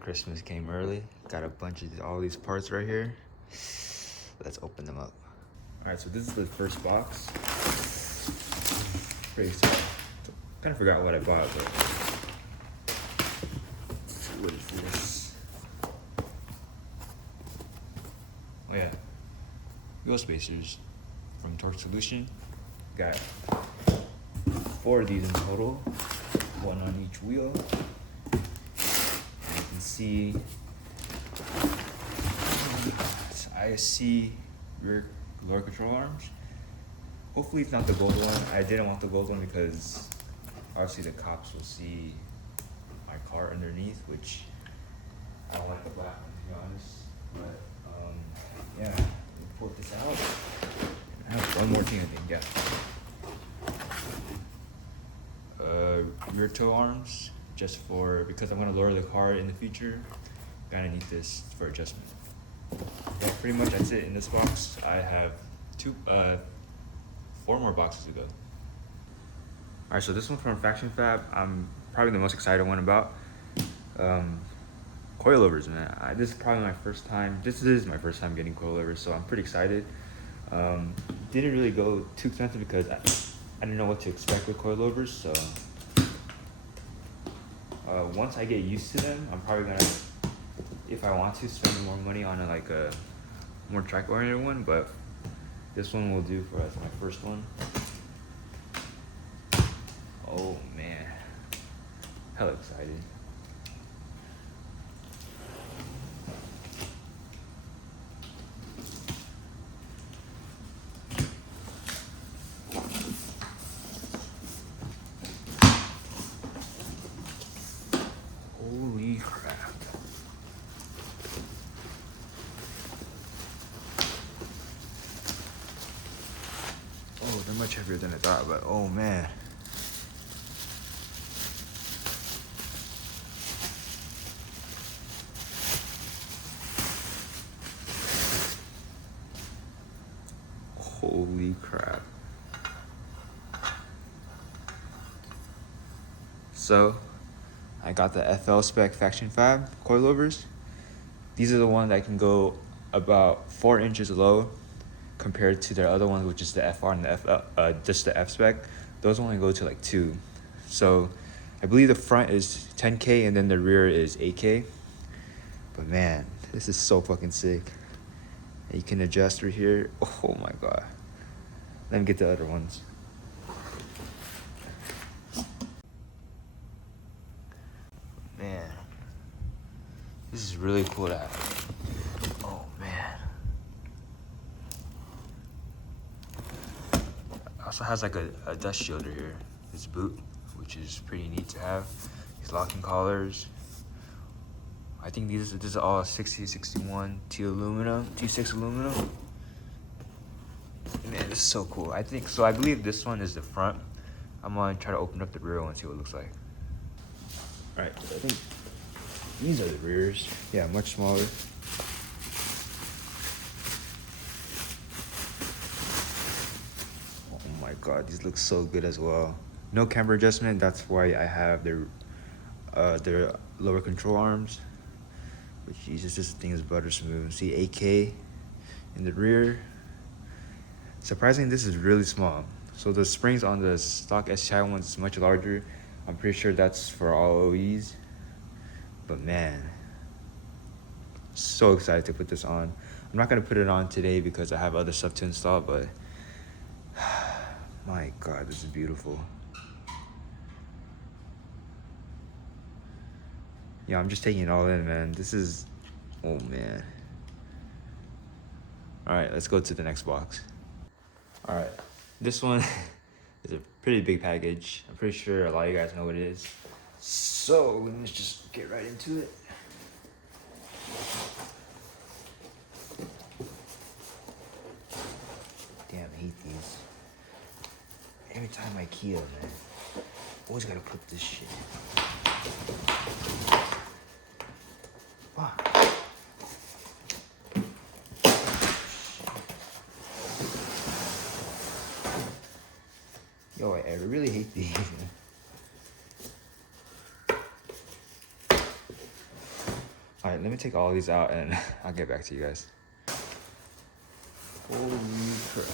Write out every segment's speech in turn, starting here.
that Christmas came early. Got a bunch of all these parts right here. Let's open them up. All right, so this is the first box. Pretty excited. Kind of forgot what I bought, but what is this? Oh yeah, wheel spacers from Torque Solution. Got 4 of these in total, 1 on each wheel. And you can see it's ISC Rear Toe Arms. Hopefully it's not the gold one. I didn't want the gold one because obviously the cops will see my car underneath, which I don't like the black one, to be honest. But yeah, we pulled this out. I have one more thing, I think. Yeah. Rear toe arms, just for because I'm gonna lower the car in the future. Gonna need this for adjustment. Yeah, pretty much that's it in this box. I have 4 more boxes to go. All right, so this one from FactionFab, I'm probably the most excited one about. Coilovers, man. This is probably my first time. This is my first time getting coilovers, so I'm pretty excited. Didn't really go too expensive because I didn't know what to expect with coilovers. So once I get used to them, I'm probably gonna, if I want to, spend more money on a more track-oriented one. But this one will do for us. My first one. Oh man, hella excited. Holy crap. Oh, they're much heavier than I thought, but oh man. Holy crap. So I got the FL spec FactionFab Coilovers. These are the ones that can go about 4 inches low compared to their other ones, which is the FR and the FL, just the F spec. Those only go to like 2. So I believe the front is 10K and then the rear is 8K. But man, this is so fucking sick. And you can adjust right here. Oh my god. Let me get the other ones. Man, this is really cool to have. Oh man. It also has like a dust shielder here. This boot, which is pretty neat to have. These locking collars. I think this is all 6061 T6 aluminum. Man, this is so cool. I believe this one is the front. I'm gonna try to open up the rear one and see what it looks like. All right, so I think these are the rears. Yeah, much smaller. Oh my god, these look so good as well. No camber adjustment. That's why I have their lower control arms. But Jesus, this thing is butter smooth. See, 8K in the rear. Surprisingly, this is really small. So the springs on the stock STI one is much larger. I'm pretty sure that's for all OEs. But man, so excited to put this on. I'm not gonna put it on today because I have other stuff to install, but my god, this is beautiful. Yeah, I'm just taking it all in, man. This is, oh man. All right, let's go to the next box. All right, this one is a pretty big package. I'm pretty sure a lot of you guys know what it is. So let's just get right into it. Damn, I hate these. Every time I key them, man, always gotta put this shit. Fuck. Yo, I really hate these, man. Alright, let me take all these out and I'll get back to you guys. Holy crap.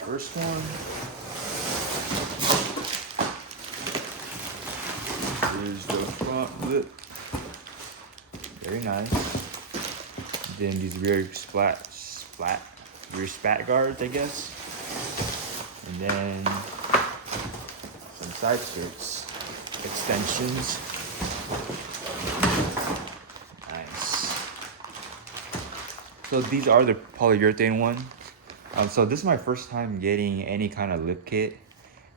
First one is the front lip. Very nice. Then these rear rear spat guards, I guess. And then some side skirts, extensions. Nice. So these are the polyurethane one. So this is my first time getting any kind of lip kit,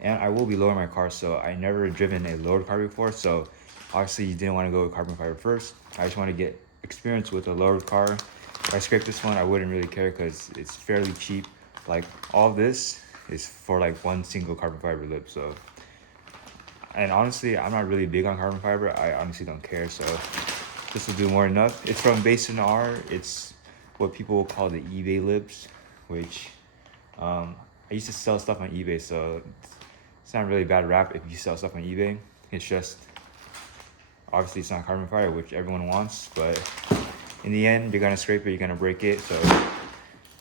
and I will be lowering my car, so I never driven a lowered car before, so obviously you didn't want to go with carbon fiber first. I just want to get experience with a lowered car. If I scrape this one, I wouldn't really care because it's fairly cheap. Like all this is for like one single carbon fiber lip, so. And honestly, I'm not really big on carbon fiber. I honestly don't care, so this will do more than enough. It's from BasinR. It's what people call the eBay lips, which I used to sell stuff on eBay, so it's not really a bad rap if you sell stuff on eBay. It's just, obviously it's not carbon fiber, which everyone wants, but in the end, you're gonna scrape it, you're gonna break it, so,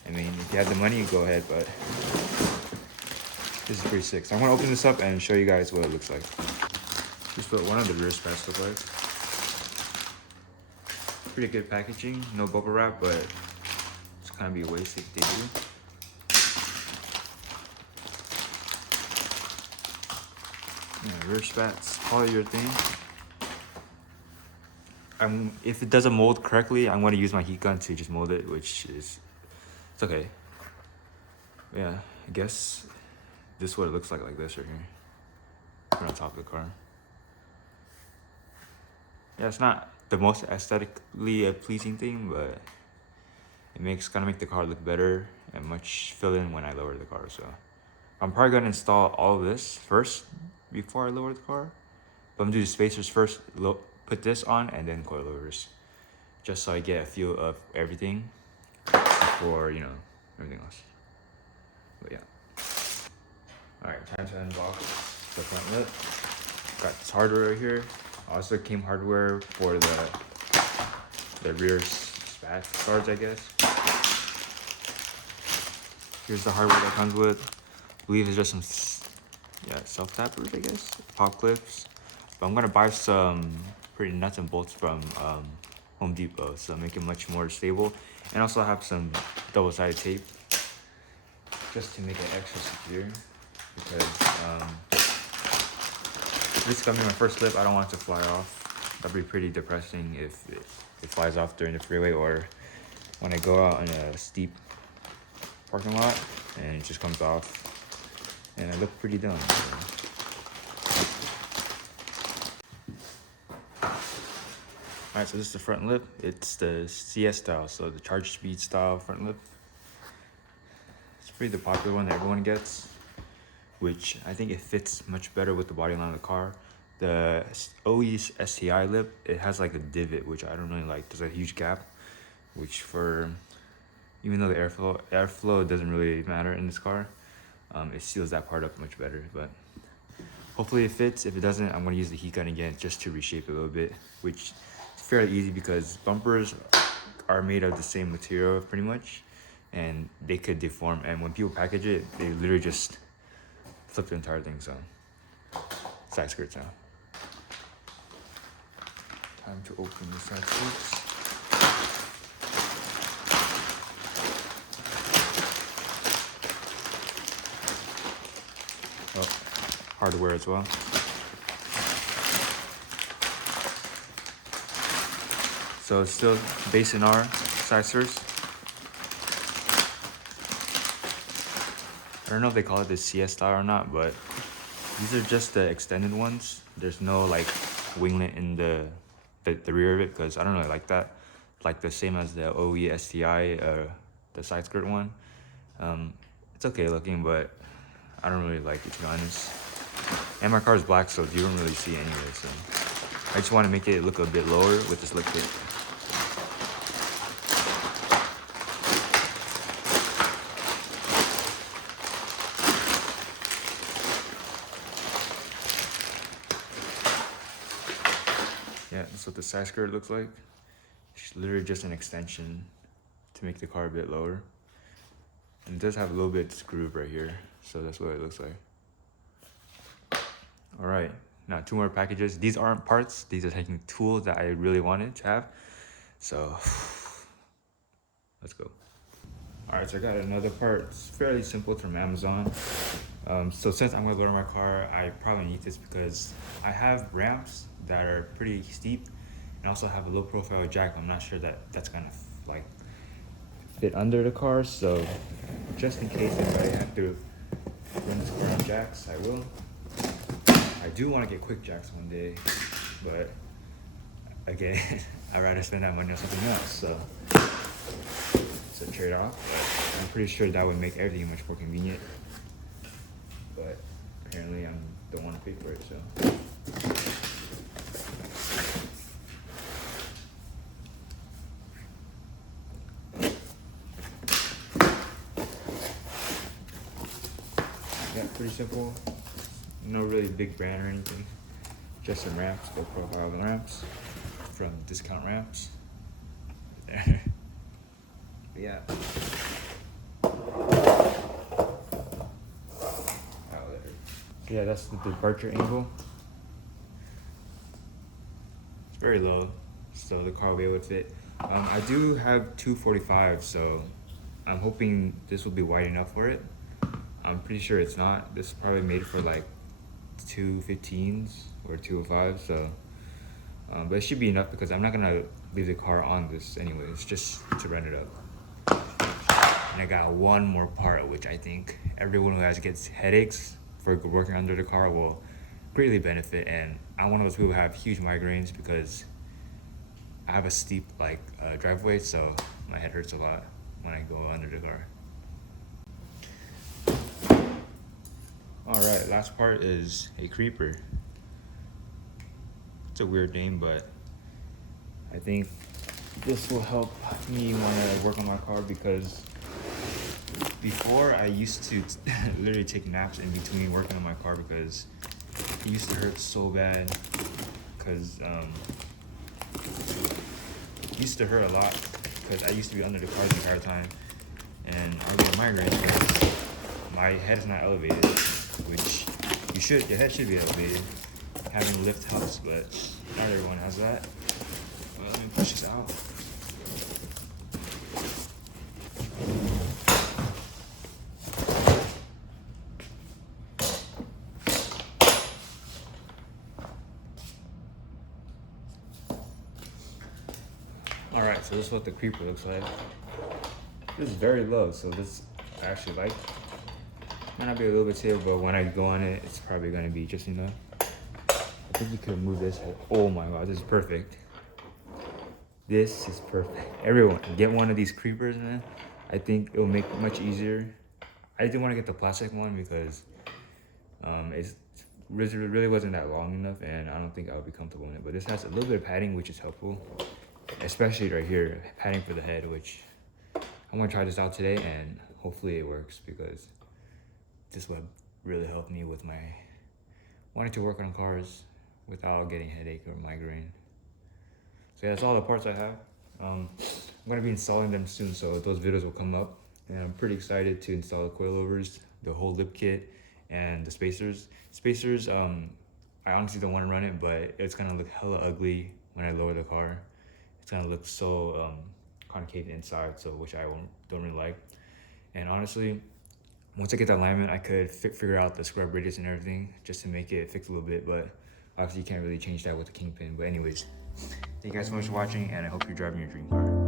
I mean, if you have the money, go ahead, but this is pretty sick. So I'm gonna open this up and show you guys what it looks like. Just what one of the rear spats look like. Pretty good packaging, no bubble wrap, but it's kind of be a waste if they do. Yeah, rear spats, polyurethane. If it doesn't mold correctly, I'm going to use my heat gun to just mold it, which is, it's okay. Yeah, I guess this is what it looks like this right here. Put on top of the car. Yeah, it's not the most aesthetically pleasing thing, but it kind of make the car look better and much fill in when I lower the car. So I'm probably gonna install all of this first before I lower the car. But I'm gonna do the spacers first, put this on, and then coilovers, just so I get a feel of everything before, you know, everything else. But yeah. All right, time to unbox the front lip. Got this hardware right here. Also came hardware for the rear spat guards, I guess. Here's the hardware that comes with. I believe it's just some self tappers, I guess, pop clips. But I'm gonna buy some pretty nuts and bolts from Home Depot, so make it much more stable. And also have some double-sided tape just to make it extra secure, because this is gonna be my first lip. I don't want it to fly off. That'd be pretty depressing if it flies off during the freeway or when I go out in a steep parking lot and it just comes off, and I look pretty dumb. So. Alright, so this is the front lip. It's the CS style, so the charge speed style front lip. It's pretty the popular one that everyone gets, which I think it fits much better with the body line of the car. The OE STI lip, it has like a divot, which I don't really like. There's a huge gap, which even though the airflow doesn't really matter in this car, it seals that part up much better. But hopefully it fits. If it doesn't, I'm gonna use the heat gun again just to reshape it a little bit, which is fairly easy because bumpers are made of the same material pretty much, and they could deform. And when people package it, they literally just flip the entire thing. So side skirts now. Time to open the side skirts. Oh, hardware as well. So it's still BasinR side skirts. I don't know if they call it the CS style or not, but these are just the extended ones. There's no like winglet in the rear of it, because I don't really like that. Like the same as the OE STI, the side skirt one. It's okay looking, but I don't really like it, to be honest. And my car is black, so you don't really see anyway. So I just want to make it look a bit lower with this lip kit. Yeah, that's what the side skirt looks like. It's literally just an extension to make the car a bit lower. And it does have a little bit of groove right here, so that's what it looks like. All right, now 2 more packages. These aren't parts, these are taking tools that I really wanted to have. So let's go. All right, so I got another part. It's fairly simple, it's from Amazon. So since I'm gonna lower my car, I probably need this because I have ramps that are pretty steep and also have a low profile jack. I'm not sure that that's gonna like fit under the car. So just in case if I have to run this car on jacks, I will. I do want to get quick jacks one day, but again, I'd rather spend that money on something else. So it's a trade-off. I'm pretty sure that would make everything much more convenient. But apparently I don't want to pay for it, so. Yeah, pretty simple. No really big brand or anything. Just some ramps, low profile ramps from Discount Ramps. There. But yeah. Yeah, that's the departure angle. It's very low, so the car will be able to fit. I do have 245, so I'm hoping this will be wide enough for it. I'm pretty sure it's not. This is probably made for like 215s or 205, so but it should be enough because I'm not gonna leave the car on this anyway. It's just to run it up. And I got one more part, which I think everyone who gets headaches for working under the car will greatly benefit. And I'm one of those people who have huge migraines because I have a steep driveway, so my head hurts a lot when I go under the car. All right, last part is a creeper. It's a weird name, but I think this will help me when I work on my car because before I used to literally take naps in between working on my car because it used to hurt so bad because it used to hurt a lot because I used to be under the car the entire time and I get migraines because my head is not elevated, which your head should be elevated. Having a lift helps, but not everyone has that. Well, let me push this out. All right, so this is what the creeper looks like. This is very low, so this I actually like. Might not be a little bit tail, but when I go on it, it's probably gonna be just enough. I think you could move this. Oh my god, this is perfect. This is perfect. Everyone, get one of these creepers, man. I think it'll make it much easier. I didn't want to get the plastic one because it really wasn't that long enough, and I don't think I would be comfortable in it. But this has a little bit of padding, which is helpful, especially right here, padding for the head, which I'm gonna try this out today, and hopefully it works because this will really help me with my wanting to work on cars without getting headache or migraine. So yeah, that's all the parts I have. I'm gonna be installing them soon, so those videos will come up. And I'm pretty excited to install the coilovers, the whole lip kit, and the spacers. Spacers, I honestly don't want to run it, but it's gonna look hella ugly when I lower the car. It's gonna look so concave inside, so which I don't really like. And honestly, once I get the alignment, I could figure out the square bridges and everything just to make it fix a little bit, but obviously you can't really change that with the kingpin. But anyways, thank you guys so much for watching, and I hope you're driving your dream car.